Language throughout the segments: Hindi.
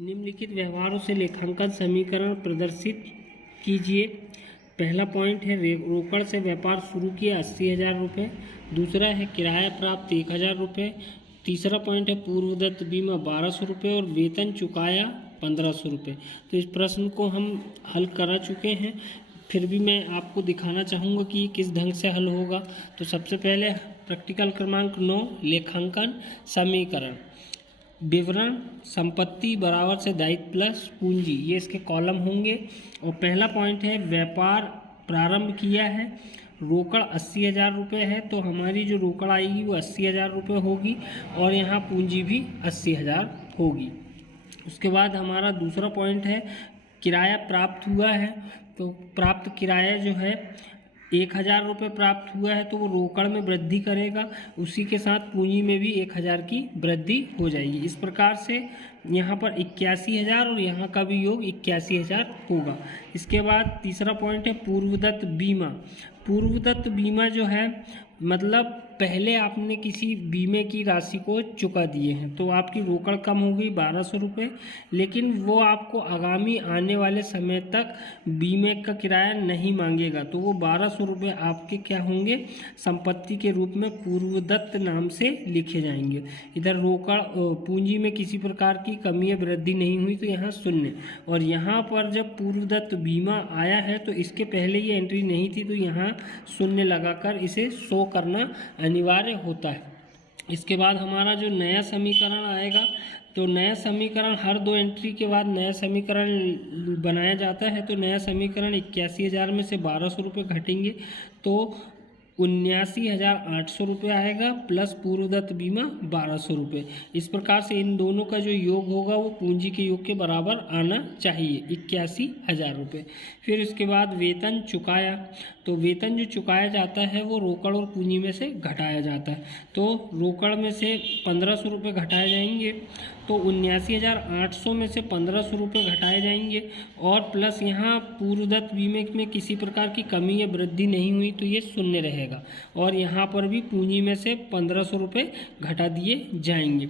निम्नलिखित व्यवहारों से लेखांकन समीकरण प्रदर्शित कीजिए। पहला पॉइंट है रोकड़ से व्यापार शुरू किया 80,000 रुपये। दूसरा है किराया प्राप्त 1,000 रुपये। तीसरा पॉइंट है पूर्वदत्त बीमा 1,200 रुपये और वेतन चुकाया 1,500 रुपये। तो इस प्रश्न को हम हल करा चुके हैं, फिर भी मैं आपको दिखाना चाहूँगा कि किस ढंग से हल होगा। तो सबसे पहले प्रैक्टिकल क्रमांक 9 लेखांकन समीकरण। विवरण संपत्ति बराबर से दायित्व प्लस पूंजी, ये इसके कॉलम होंगे। और पहला पॉइंट है व्यापार प्रारंभ किया है, रोकड़ 80,000 रुपये है, तो हमारी जो रोकड़ आएगी वो 80,000 रुपये होगी और यहाँ पूंजी भी 80,000 होगी। उसके बाद हमारा दूसरा पॉइंट है किराया प्राप्त हुआ है, तो प्राप्त किराया जो है 1,000 रुपये प्राप्त हुआ है, तो वो रोकड़ में वृद्धि करेगा, उसी के साथ पूंजी में भी 1,000 की वृद्धि हो जाएगी। इस प्रकार से यहाँ पर 81,000 और यहाँ का भी योग 81,000 होगा। इसके बाद तीसरा पॉइंट है पूर्वदत्त बीमा। पूर्वदत्त बीमा जो है मतलब पहले आपने किसी बीमे की राशि को चुका दिए हैं, तो आपकी रोकड़ कम हो गई 1,200 रुपये, लेकिन वो आपको आगामी आने वाले समय तक बीमे का किराया नहीं मांगेगा, तो वो 1,200 रुपये आपके क्या होंगे, संपत्ति के रूप में पूर्वदत्त नाम से लिखे जाएंगे। इधर रोकड़ पूंजी में किसी प्रकार की कमी या वृद्धि नहीं हुई, तो यहाँ शून्य। और यहाँ पर जब पूर्वदत्त बीमा आया है तो इसके पहले ये एंट्री नहीं थी, तो यहाँ शून्य लगाकर इसे शो करना अनिवार्य होता है। इसके बाद हमारा जो नया समीकरण आएगा, तो नया समीकरण हर 2 एंट्री के बाद नया समीकरण बनाया जाता है। तो नया समीकरण 81,000 में से 1,200 रुपये घटेंगे तो 79,800 रुपये आएगा प्लस पूर्वदत्त बीमा 1,200 रुपये। इस प्रकार से इन दोनों का जो योग होगा वो पूंजी के योग के बराबर आना चाहिए, 81,000 रुपये। फिर इसके बाद वेतन चुकाया, तो वेतन जो चुकाया जाता है वो रोकड़ और पूंजी में से घटाया जाता है। तो रोकड़ में से 1,500 रुपये घटाए जाएंगे, तो 79,800 में से 1,500 रुपये घटाए जाएंगे और प्लस यहाँ पूर्वदत्त बीमे में किसी प्रकार की कमी या वृद्धि नहीं हुई, तो ये शून्य रहेगा। और यहाँ पर भी पूंजी में से 1,500 रुपये घटा दिए जाएंगे।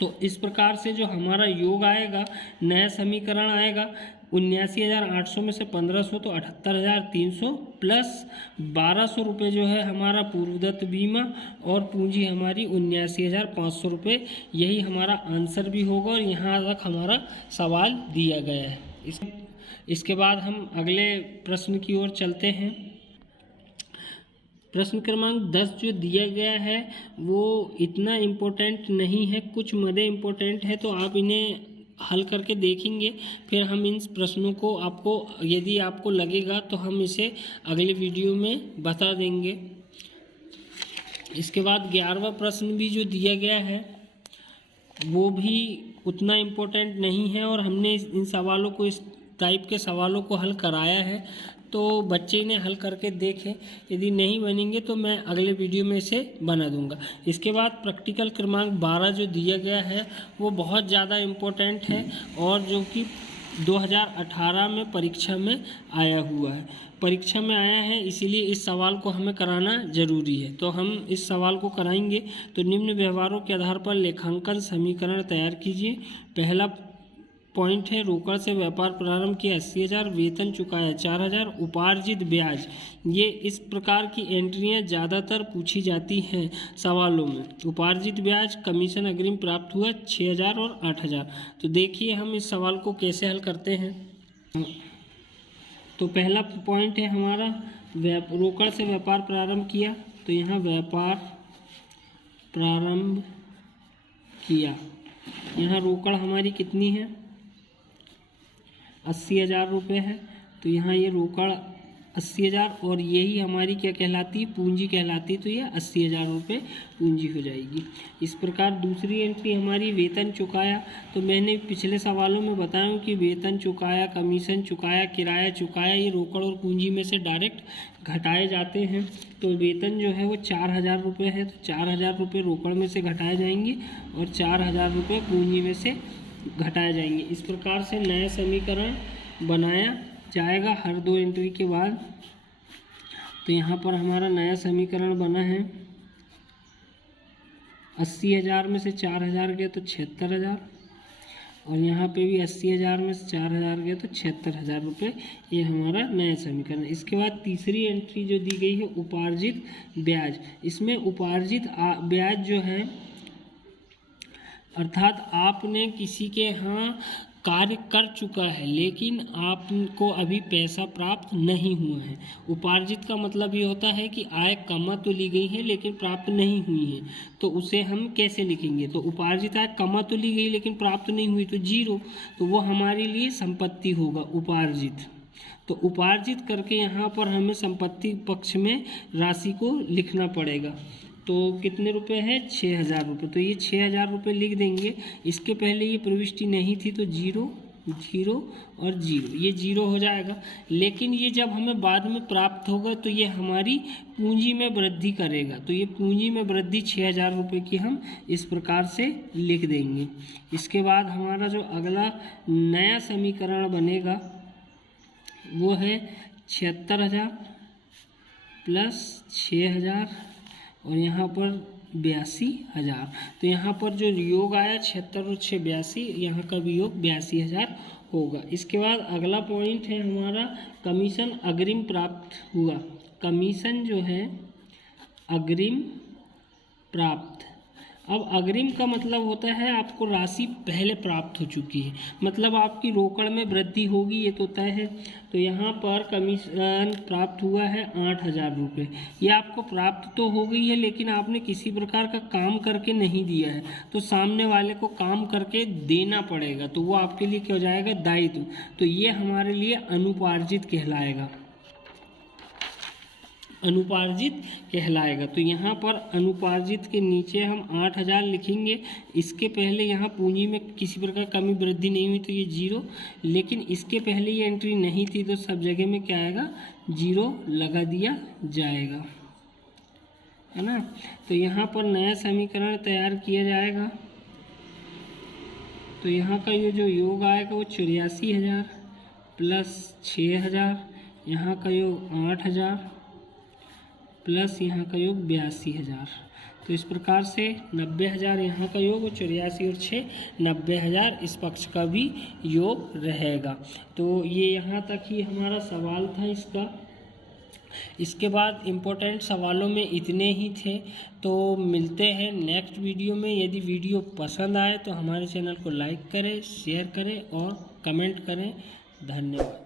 तो इस प्रकार से जो हमारा योग आएगा, नया समीकरण आएगा 79,800 में से 1,500 तो 78,300 प्लस 1,200 रुपये जो है हमारा पूर्वदत्त बीमा और पूंजी हमारी 79,500 रुपये। यही हमारा आंसर भी होगा और यहाँ तक हमारा सवाल दिया गया है। इसके बाद हम अगले प्रश्न की ओर चलते हैं। प्रश्न क्रमांक 10 जो दिया गया है वो इतना इम्पोर्टेंट नहीं है, कुछ मदे इम्पोर्टेंट है, तो आप इन्हें हल करके देखेंगे। फिर हम इन प्रश्नों को आपको यदि आपको लगेगा तो हम इसे अगले वीडियो में बता देंगे। इसके बाद 11वां प्रश्न भी जो दिया गया है वो भी उतना इम्पोर्टेंट नहीं है और हमने इन सवालों को, इस टाइप के सवालों को हल कराया है, तो बच्चे इन्हें हल करके देखें। यदि नहीं बनेंगे तो मैं अगले वीडियो में इसे बना दूंगा। इसके बाद प्रैक्टिकल क्रमांक 12 जो दिया गया है वो बहुत ज़्यादा इम्पोर्टेंट है और जो कि 2018 में परीक्षा में आया हुआ है, परीक्षा में आया है, इसीलिए इस सवाल को हमें कराना ज़रूरी है। तो हम इस सवाल को कराएंगे। तो निम्न व्यवहारों के आधार पर लेखांकन समीकरण तैयार कीजिए। पहला पॉइंट है रोकड़ से व्यापार प्रारंभ किया 80,000, वेतन चुकाया 4,000, उपार्जित ब्याज। ये इस प्रकार की एंट्रियां ज़्यादातर पूछी जाती हैं सवालों में। उपार्जित ब्याज, कमीशन अग्रिम प्राप्त हुआ 6,000 और 8,000। तो देखिए हम इस सवाल को कैसे हल करते हैं। तो पहला पॉइंट है हमारा रोकड़ से व्यापार प्रारंभ किया, तो यहाँ व्यापार प्रारंभ किया, यहाँ रोकड़ हमारी कितनी है 80,000 रुपये है, तो यहाँ ये रोकड़ 80,000 और यही हमारी क्या कहलाती है, पूंजी कहलाती है, तो ये 80,000 रुपये पूंजी हो जाएगी। इस प्रकार दूसरी एंट्री हमारी वेतन चुकाया, तो मैंने पिछले सवालों में बताया कि वेतन चुकाया, कमीशन चुकाया, किराया चुकाया, ये रोकड़ और पूंजी में से डायरेक्ट घटाए जाते हैं। तो वेतन जो है वो 4,000 रुपये है, तो 4,000 रुपये रोकड़ में से घटाए जाएंगे और 4,000 रुपये पूंजी में से घटाए जाएंगे। इस प्रकार से नया समीकरण बनाया जाएगा हर 2 एंट्री के बाद। तो यहाँ पर हमारा नया समीकरण बना है 80,000 में से 4,000 गया तो 76,000 और यहाँ पे भी 80,000 में से 4,000 गया तो 76,000 रुपये, ये हमारा नया समीकरण। इसके बाद तीसरी एंट्री जो दी गई है उपार्जित ब्याज। इसमें उपार्जित ब्याज जो है अर्थात आपने किसी के यहाँ कार्य कर चुका है लेकिन आपको अभी पैसा प्राप्त नहीं हुआ है। उपार्जित का मतलब ये होता है कि आय कमा तो ली गई है लेकिन प्राप्त नहीं हुई है, तो उसे हम कैसे लिखेंगे? तो उपार्जित आय कमा तो ली गई लेकिन प्राप्त नहीं हुई तो जीरो, तो वो हमारे लिए संपत्ति होगा उपार्जित। तो उपार्जित करके यहाँ पर हमें संपत्ति पक्ष में राशि को लिखना पड़ेगा। तो कितने रुपए है? 6,000 रुपये। तो ये 6,000 रुपये लिख देंगे। इसके पहले ये प्रविष्टि नहीं थी तो जीरो जीरो और जीरो, ये जीरो हो जाएगा। लेकिन ये जब हमें बाद में प्राप्त होगा तो ये हमारी पूंजी में वृद्धि करेगा, तो ये पूंजी में वृद्धि 6,000 रुपये की हम इस प्रकार से लिख देंगे। इसके बाद हमारा जो अगला नया समीकरण बनेगा वो है 76,000 प्लस 6,000 और यहाँ पर 82,000। तो यहाँ पर जो योग आया 76 और 6 82, यहाँ का भी योग 82,000 होगा। इसके बाद अगला पॉइंट है हमारा कमीशन अग्रिम प्राप्त हुआ। कमीशन जो है अग्रिम प्राप्त। अब अग्रिम का मतलब होता है आपको राशि पहले प्राप्त हो चुकी है, मतलब आपकी रोकड़ में वृद्धि होगी, ये तो तय है। तो यहाँ पर कमीशन प्राप्त हुआ है 8,000 रुपये। ये आपको प्राप्त तो हो गई है लेकिन आपने किसी प्रकार का काम करके नहीं दिया है, तो सामने वाले को काम करके देना पड़ेगा, तो वो आपके लिए क्या हो जाएगा? दायित्व। तो ये हमारे लिए अनुपार्जित कहलाएगा, अनुपार्जित कहलाएगा। तो यहाँ पर अनुपार्जित के नीचे हम 8,000 लिखेंगे। इसके पहले यहाँ पूंजी में किसी प्रकार कमी वृद्धि नहीं हुई तो ये जीरो, लेकिन इसके पहले ये एंट्री नहीं थी तो सब जगह में क्या आएगा? जीरो लगा दिया जाएगा, है ना। तो यहाँ पर नया समीकरण तैयार किया जाएगा। तो यहाँ का ये जो योग आएगा वो 84,000 प्लस 6,000, यहाँ का योग 8,000 प्लस यहाँ का योग 82,000। तो इस प्रकार से 90,000 यहाँ का योग, 84 और 6 90,000 इस पक्ष का भी योग रहेगा। तो ये यहाँ तक ही हमारा सवाल था इसका। इसके बाद इम्पोर्टेंट सवालों में इतने ही थे। तो मिलते हैं नेक्स्ट वीडियो में। यदि वीडियो पसंद आए तो हमारे चैनल को लाइक करें, शेयर करें और कमेंट करें। धन्यवाद।